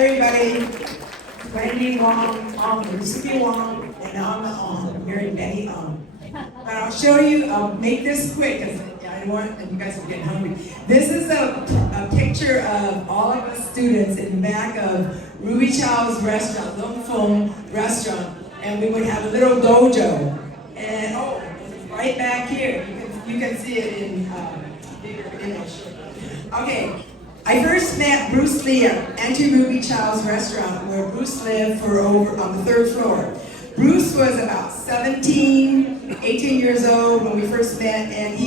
everybody. Wendy Wong, Mississippi Wong, and I'm here Betty But I'll show you, I'll make this quick because I don't want, and you guys are getting hungry. This is a picture of all of us students in the back of Ruby Chow's restaurant, Lung Fong restaurant, and we would have a little dojo. And right back here, you can see it in bigger image. Okay. I first met Bruce Lee at Auntie Ruby Chow's restaurant where Bruce lived on the third floor. Bruce was about 17, 18 years old when we first met, and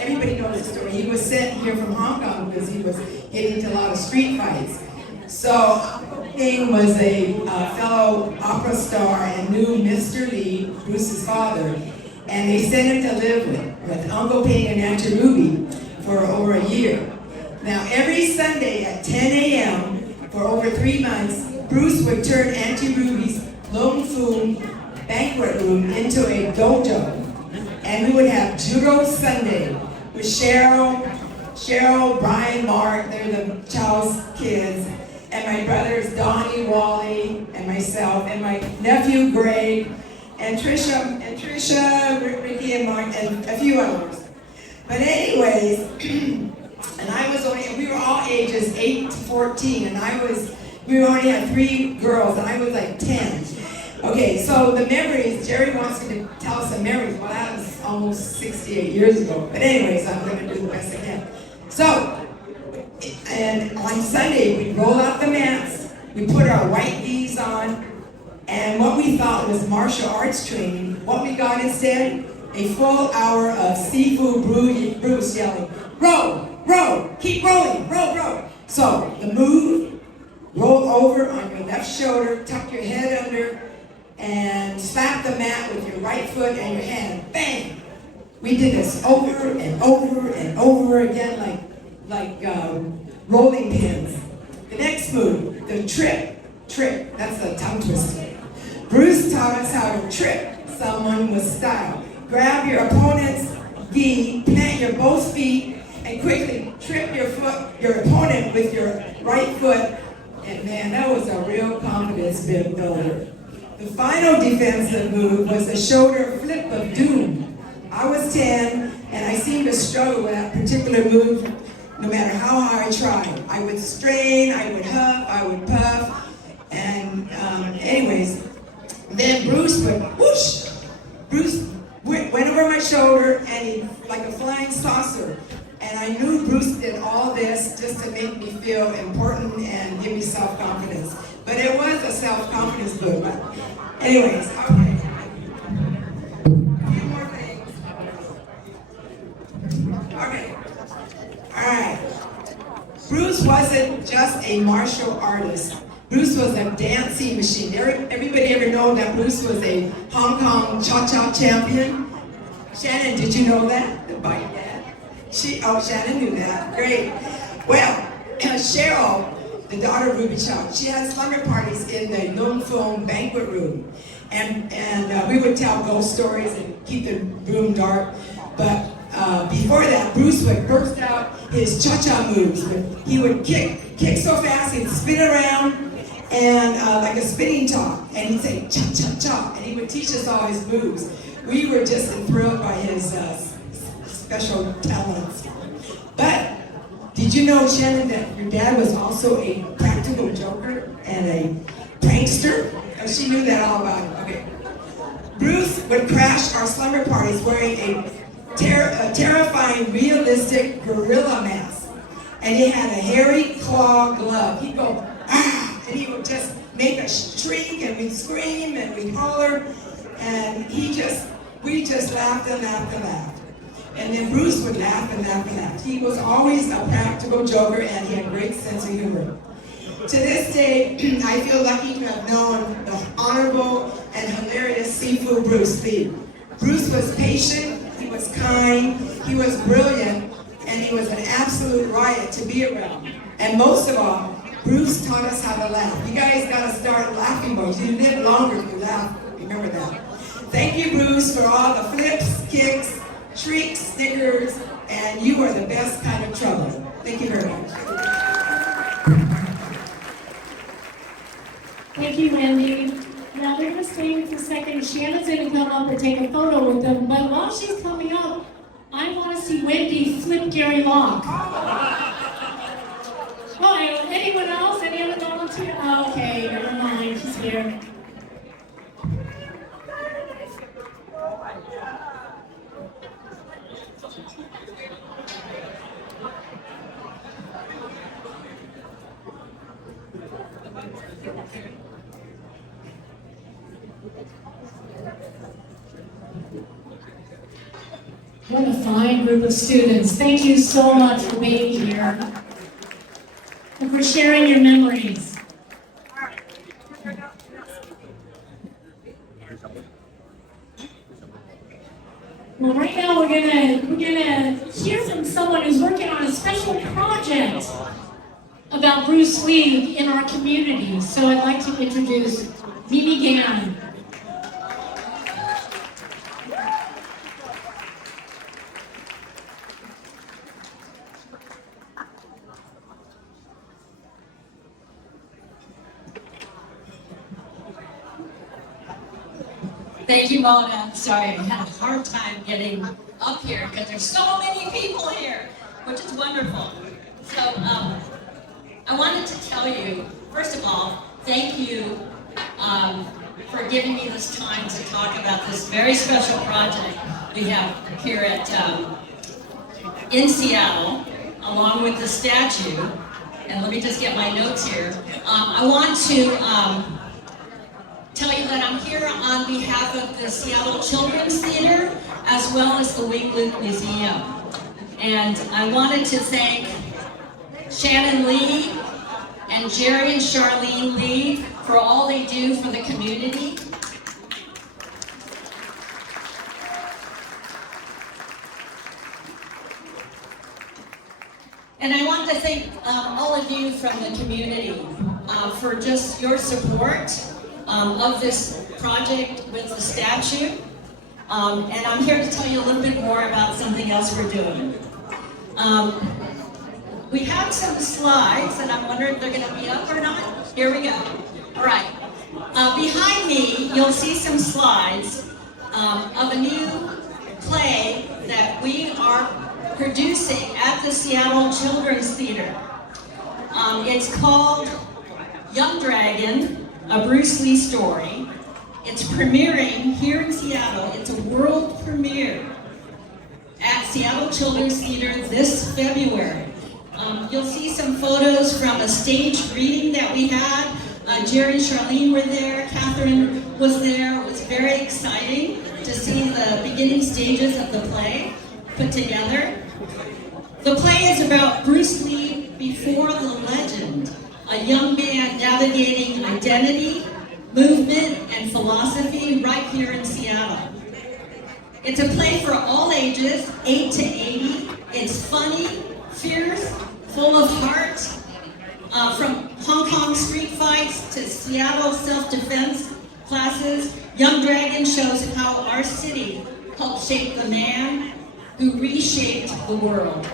everybody knows the story. He was sent here from Hong Kong because he was getting into a lot of street fights. So Uncle King was a fellow opera star and knew Mr. Lee, Bruce's father, and they sent him to live with Uncle Ping and Auntie Ruby for over a year. Now, every Sunday at 10 a.m. for over 3 months, Bruce would turn Auntie Ruby's Lung Fong banquet room into a dojo. And we would have Judo Sunday with Cheryl, Brian, Mark, they're the Chow's kids, and my brothers Donnie, Wally, and myself, and my nephew Greg, and Trisha, Ricky, and Mark, and a few others. But anyways, we were all ages 8 to 14, and we only had 3 girls, and I was like 10. Okay, so the memories, Jerry wants me to tell some memories. Well, that was almost 68 years ago. But anyways, I'm going to do the best I can. So, and on Sunday, we roll out the mats, we put our white geese on, and what we thought was martial arts training, what we got instead? A full hour of seafood Bruce yelling, row, row, keep rolling, row, row. So the move, roll over on your left shoulder, tuck your head under, and slap the mat with your right foot and your hand. Bang! We did this over and over and over again like rolling pins. The next move, the trip, that's a tongue twister. Bruce taught us how to trip someone with style. Grab your opponent's gi, plant your both feet, and quickly trip your opponent with your right foot. And man, that was a real confidence builder. The final defensive move was the shoulder flip of doom. I was 10, and I seemed to struggle with that particular move no matter how hard I tried. I would strain, I would huff, I would puff, and anyways, then Bruce would whoosh. Bruce went over my shoulder, and he, like a flying saucer. And I knew Bruce did all this just to make me feel important and give me self-confidence. But it was a self-confidence book. But anyways, okay. A few more things. Okay. All right. Bruce wasn't just a martial artist. Bruce was a dancing machine. Everybody ever know that Bruce was a Hong Kong cha-cha champion? Shannon, did you know that? By your dad? Shannon knew that. Great. Well, Cheryl, the daughter of Ruby Chow, she had slumber parties in the Lung Fong banquet room. And we would tell ghost stories and keep the room dark. But before that, Bruce would burst out his cha-cha moves. He would kick so fast, he'd spin around, and like a spinning top. And he'd say, cha-cha-cha, and he would teach us all his moves. We were just enthralled by his special talents. But did you know, Shannon, that your dad was also a practical joker and a prankster? Oh, she knew that all about it. Okay. Bruce would crash our slumber parties wearing a terrifying, realistic gorilla mask. And he had a hairy claw glove. He'd go, ah, and he would just make us shriek, and we'd scream, and we'd holler, and we just laughed and laughed and laughed. And then Bruce would laugh and laugh and laugh. He was always a practical joker, and he had a great sense of humor. To this day, I feel lucky to have known the honorable and hilarious seafood Bruce Lee. Bruce was patient, he was kind, he was brilliant, and he was an absolute riot to be around. And most of all, Bruce taught us how to laugh. You guys gotta start laughing more. You live longer if you laugh. Remember that. Thank you, Bruce, for all the flips, kicks, shrieks, snickers, and you are the best kind of trouble. Thank you very much. Thank you, Wendy. Now they're going to stay for a second. Shannon's going to come up and take a photo with them. But while she's coming up, I want to see Wendy flip Gary Locke. Oh, anyone else? Any other volunteer? Oh, okay, never mind. She's here. What a fine group of students. Thank you so much for being here and for sharing your memories. Well, right now we're gonna hear from someone who's working on a special project about Bruce Lee in our community. So I'd like to introduce Mimi Gann. Thank you, Mona. Sorry, I had a hard time getting up here because there's so many people here, which is wonderful. So I wanted to tell you, first of all, thank you for giving me this time to talk about this very special project we have here at in Seattle, along with the statue. And let me just get my notes here. I want to tell you that I'm here on behalf of the Seattle Children's Theater as well as the Wing-Luke Museum. And I wanted to thank Shannon Lee and Jerry and Charlene Lee for all they do for the community. And I want to thank all of you from the community for just your support of this project with the statue. And I'm here to tell you a little bit more about something else we're doing. We have some slides, and I'm wondering if they're going to be up or not. Here we go. All right. Behind me, you'll see some slides of a new play that we are producing at the Seattle Children's Theater. It's called Young Dragon, a Bruce Lee story. It's premiering here in Seattle. It's a world premiere at Seattle Children's Theater this February. You'll see some photos from a staged reading that we had. Jerry and Charlene were there. Catherine was there. It was very exciting to see the beginning stages of the play put together. The play is about Bruce Lee before the legend, a young man navigating identity, movement, and philosophy right here in Seattle. It's a play for all ages, 8 to 80. It's funny, fierce, full of heart. From Hong Kong street fights to Seattle self-defense classes, Young Dragon shows how our city helped shape the man who reshaped the world.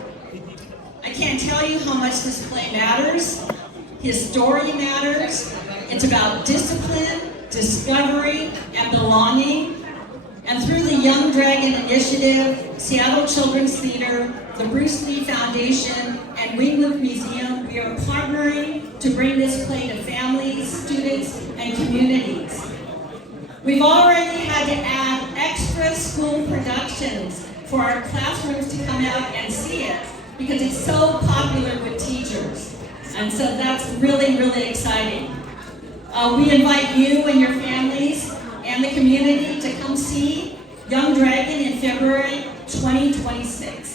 I can't tell you how much this play matters. His story matters. It's about discipline, discovery, and belonging. And through the Young Dragon Initiative, Seattle Children's Theater, the Bruce Lee Foundation, and Wing-Luke Museum, we are partnering to bring this play to families, students, and communities. We've already had to add extra school productions for our classrooms to come out and see it because it's so popular with teachers. And so that's really, really exciting. We invite you and your families and the community to come see Young Dragon in February 2026.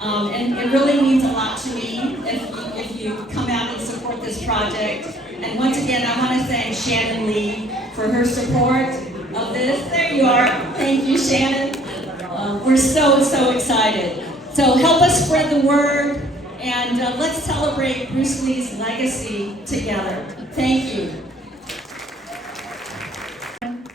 And it really means a lot to me if you come out and support this project. And once again, I want to thank Shannon Lee for her support of this. There you are. Thank you, Shannon. We're so, so excited. So help us spread the word, and let's celebrate Bruce Lee's legacy together. Thank you.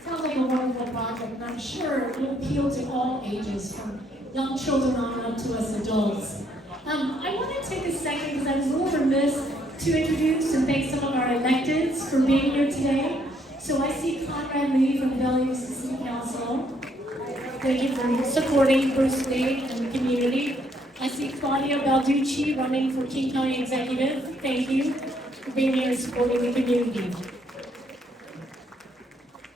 Sounds like a wonderful project, and I'm sure it will appeal to all ages, from young children on up to us adults. I want to take a second because I was a little remiss to introduce and thank some of our electeds for being here today. So I see Conrad Lee from Bellevue City Council. Thank you for supporting Bruce Lee and the community. I see Claudia Balducci running for King County Executive. Thank you for being here and supporting the community.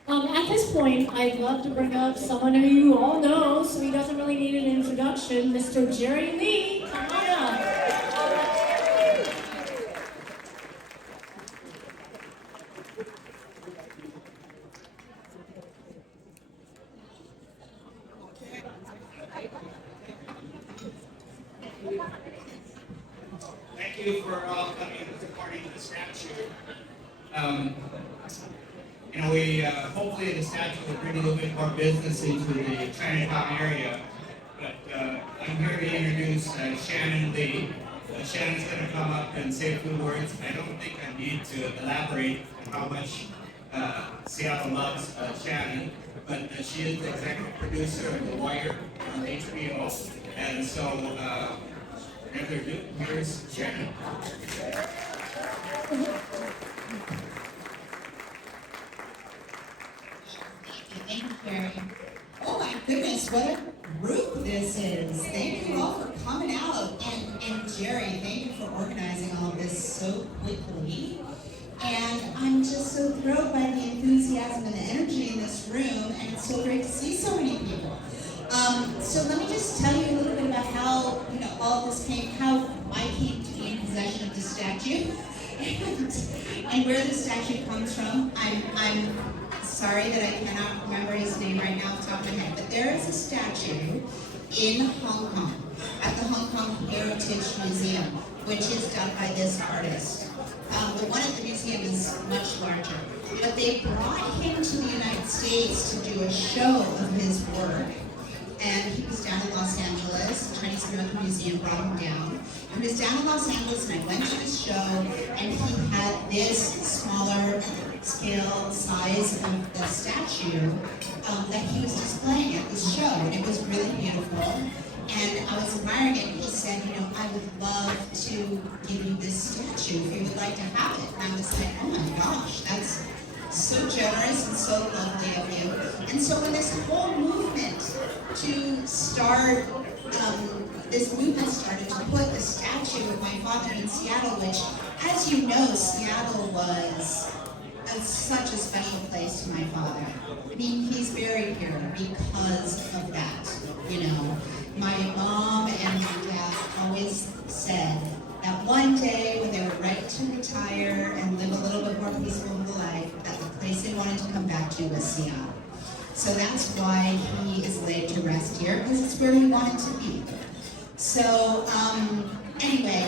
At this point, I'd love to bring up someone who you all know, so he doesn't really need an introduction, Mr. Jerry Lee. Come on up. Thank you for all coming and supporting the statue. We hopefully the statue will bring a little bit more business into the Chinatown area. But I'm here to introduce Shannon Lee. Shannon's going to come up and say a few words. I don't think I need to elaborate on how much Seattle loves Shannon, but she is the executive producer of The Wire on HBO. And so, further ado, here's Shannon. Thank you, Jerry. Oh my goodness, what a group this is. Thank you all for coming out. And Jerry, thank you for organizing all of this so quickly. And I'm just so thrilled by the enthusiasm and the energy in this room, and it's so great to see so many people. So let me just tell you a little bit about how all of this came, how I came to be in possession of the statue, and where the statue comes from. I'm sorry that I cannot remember his name right now off the top of my head, but there is a statue in Hong Kong at the Hong Kong Heritage Museum, which is done by this artist. The one at the museum is much larger, but they brought him to the United States to do a show of his work. And he was down in Los Angeles. The Chinese American Museum brought him down. And he was down in Los Angeles, and I went to his show, and he had this smaller scale size of the statue that he was displaying at this show, and it was really beautiful. And I was admiring it, and he said, I would love to give you this statue if you would like to have it. And I was like, oh my gosh, that's so generous and so lovely of you. And so when this whole movement to start, this movement started to put the statue of my father in Seattle, which, as you know, Seattle was such a special place to my father. I mean, he's buried here because of that, My mom and my dad always said that one day when they were ready to retire and live a little bit more peaceful of a life, that the place they wanted to come back to was Seattle. So that's why he is laid to rest here, because it's where he wanted to be. So anyway,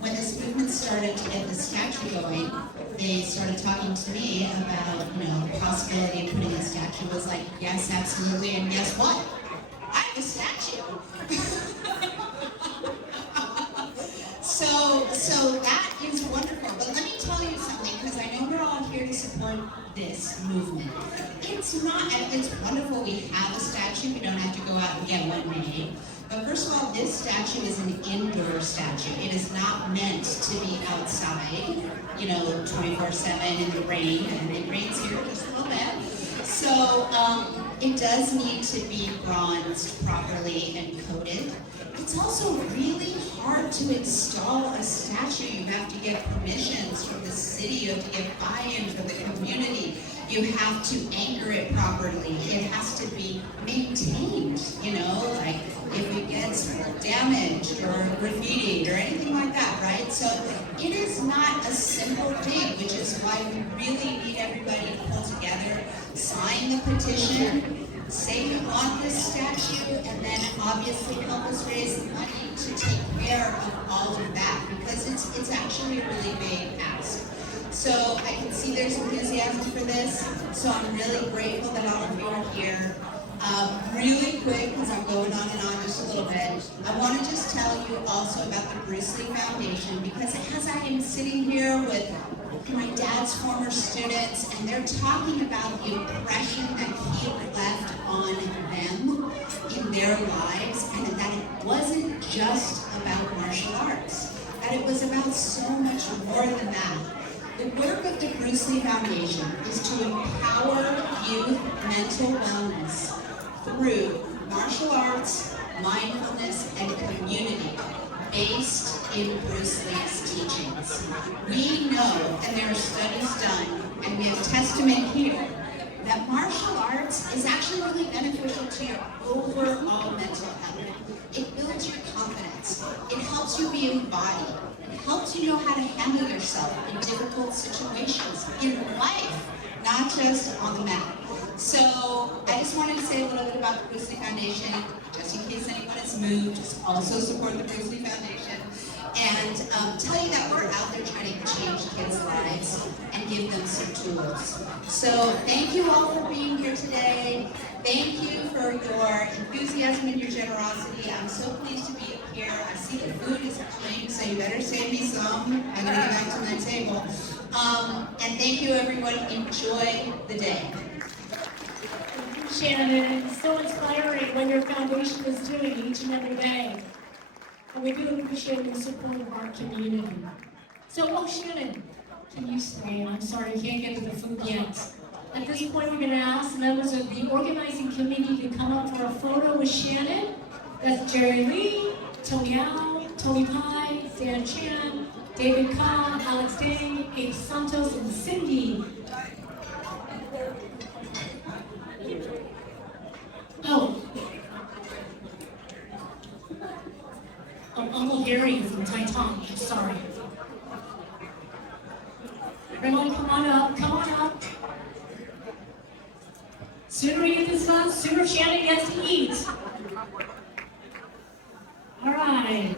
when this movement started to get the statue going, they started talking to me about, the possibility of putting a statue. Was like, yes, absolutely, and guess what? I have a statue. So that is wonderful. But let me tell you something, because I know we're all here to support this movement. It's wonderful we have a statue. We don't have to go out and get one made. But first of all, this statue is an indoor statue. It is not meant to be outside, 24/7 in the rain, and it rains here just a little bit. So it does need to be bronzed properly and coated. It's also really hard to install a statue. You have to get permissions from the city, you have to get buy-in from the community. You have to anchor it properly. It has to be maintained, like if it gets damaged or graffitied or anything like that, right? So it is not a simple thing, which is why we really need everybody to pull together, sign the petition, say you want this statue, and then obviously help us raise the money to take care of all of that, because it's actually a really big ask. So I can see there's enthusiasm for this, so I'm really grateful that all of you are here. Really quick, because I'm going on and on just a little bit, I want to just tell you also about the Bruce Lee Foundation, because as I am sitting here with my dad's former students, and they're talking about the impression that he left on them in their lives, and that it wasn't just about martial arts. that it was about so much more than that. The work of the Bruce Lee Foundation is to empower youth mental wellness through martial arts, mindfulness, and community based in Bruce Lee's teachings. We know, and there are studies done, and we have testament here, that martial arts is actually really beneficial to your overall mental health. It builds your confidence. It helps you be embodied. It helps you know how to handle yourself in difficult situations in life, not just on the mat. So I just wanted to say a little bit about the Bruce Lee Foundation, just in case anyone is moved, just also support the Bruce Lee Foundation, and tell you that we're out there trying to change kids' lives and give them some tools. So thank you all for being here today. Thank you for your enthusiasm and your generosity. I'm so pleased to be here. I see the food is coming, so you better save me some. I'm gonna get back to my table. And thank you everyone, enjoy the day. Shannon, it's so inspiring what your foundation is doing each and every day. And we do appreciate the support of our community. So, Shannon, can you stay? I'm sorry, I can't get to the food yet. At this point, we're going to ask members of the organizing committee to come up for a photo with Shannon. That's Jerry Lee, Tony Al, Tony Pai, Dan Chan, David Ka, Alex Day, Abe Santos, and Cindy. Uncle Harry from Taiwan, sorry. Everyone, come on up, come on up. Sooner we get this done, sooner Shannon gets to eat. All right.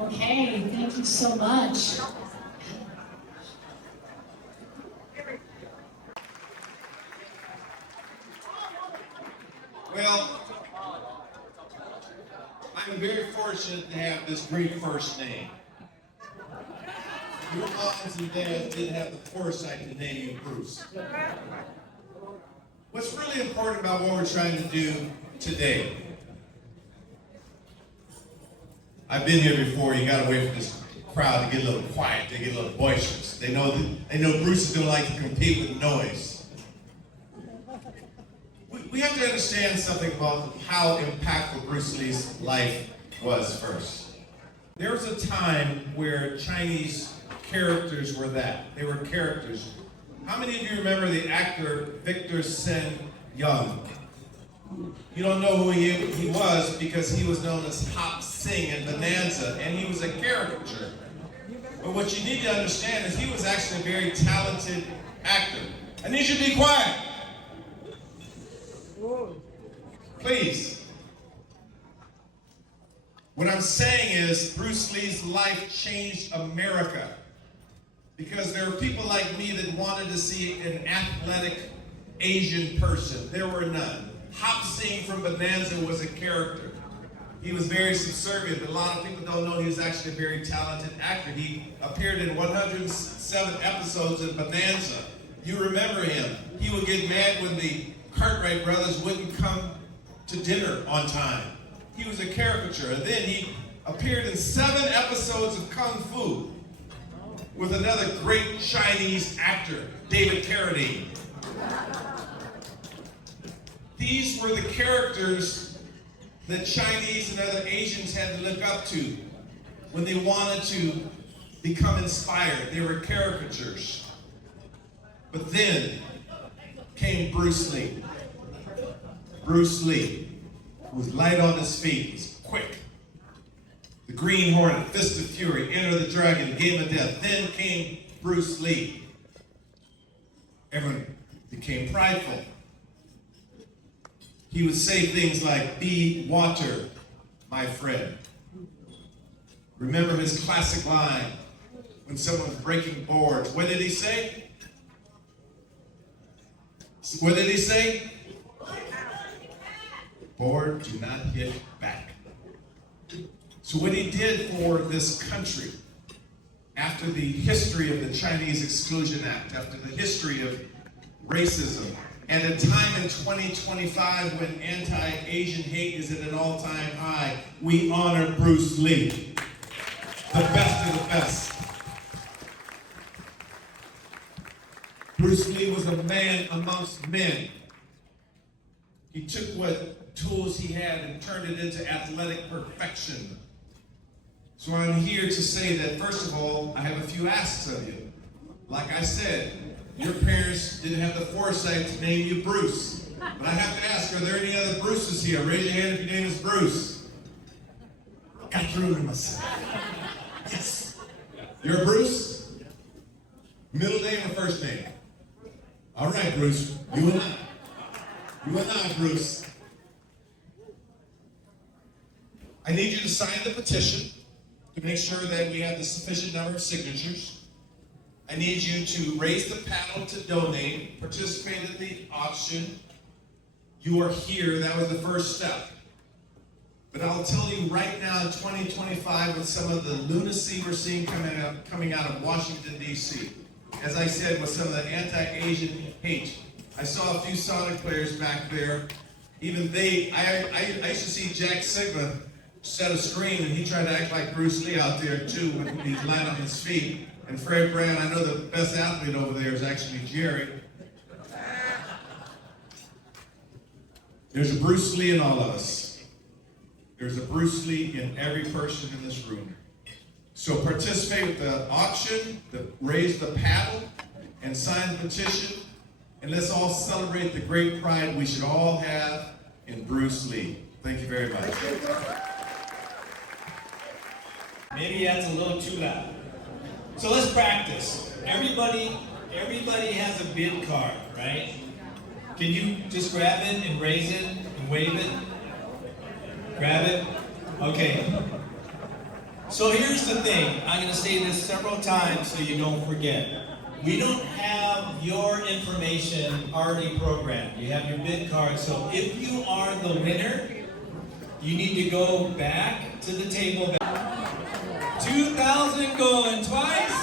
Okay, thank you so much. Well, I'm very fortunate to have this great first name. Your moms and dads didn't have the foresight to name you Bruce. What's really important about what we're trying to do today, I've been here before, you gotta wait for this crowd to get a little quiet, they get a little boisterous. They know Bruce is gonna like to compete with noise. We have to understand something about how impactful Bruce Lee's life was first. There was a time where Chinese characters were that. They were characters. How many of you remember the actor Victor Sen Young? You don't know who he was because he was known as Hop Sing in Bonanza, and he was a caricature. But what you need to understand is he was actually a very talented actor. I need you to be quiet. Please. What I'm saying is Bruce Lee's life changed America because there were people like me that wanted to see an athletic Asian person. There were none. Hop Sing from Bonanza was a character. He was very subservient. A lot of people don't know he was actually a very talented actor. He appeared in 107 episodes in Bonanza. You remember him. He would get mad when the Cartwright brothers wouldn't come to dinner on time. He was a caricature. And then he appeared in 7 episodes of Kung Fu with another great Chinese actor, David Carradine. These were the characters that Chinese and other Asians had to look up to when they wanted to become inspired. They were caricatures. But then came Bruce Lee. Bruce Lee, who was light on his feet, was quick. The Green Hornet, Fist of Fury, Enter the Dragon, Game of Death. Then came Bruce Lee. Everyone became prideful. He would say things like, "Be water, my friend." Remember his classic line, when someone's breaking boards. What did he say? What did he say? Board, do not hit back. So what he did for this country, after the history of the Chinese Exclusion Act, after the history of racism, and a time in 2025 when anti-Asian hate is at an all-time high, we honor Bruce Lee, the best of the best. Bruce Lee was a man amongst men. He took what tools he had and turned it into athletic perfection. So I'm here to say that, first of all, I have a few asks of you. Like I said, your parents didn't have the foresight to name you Bruce. But I have to ask, are there any other Bruces here? Raise your hand if your name is Bruce. Got through to myself. Yes. You're a Bruce? Middle name or first name? All right, Bruce. You and I. You and I, Bruce. I need you to sign the petition to make sure that we have the sufficient number of signatures. I need you to raise the paddle to donate, participate in the auction. You are here. That was the first step. But I'll tell you right now, in 2025, with some of the lunacy we're seeing coming out of Washington, D.C., as I said, with some of the anti-Asian hate. I saw a few Sonic players back there. Even I used to see Jack Sigma set a screen, and he tried to act like Bruce Lee out there too when he'd land on his feet. And Fred Brand, I know the best athlete over there is actually Jerry. There's a Bruce Lee in all of us. There's a Bruce Lee in every person in this room. So participate with the auction, raise the paddle, and sign the petition. And let's all celebrate the great pride we should all have in Bruce Lee. Thank you very much. Maybe that's a little too loud. So let's practice. Everybody has a bid card, right? Can you just grab it and raise it and wave it? Grab it? Okay. So here's the thing. I'm going to say this several times so you don't forget. We don't have your information already programmed. You have your bid card. So if you are the winner, you need to go back to the table. 2,000 going twice.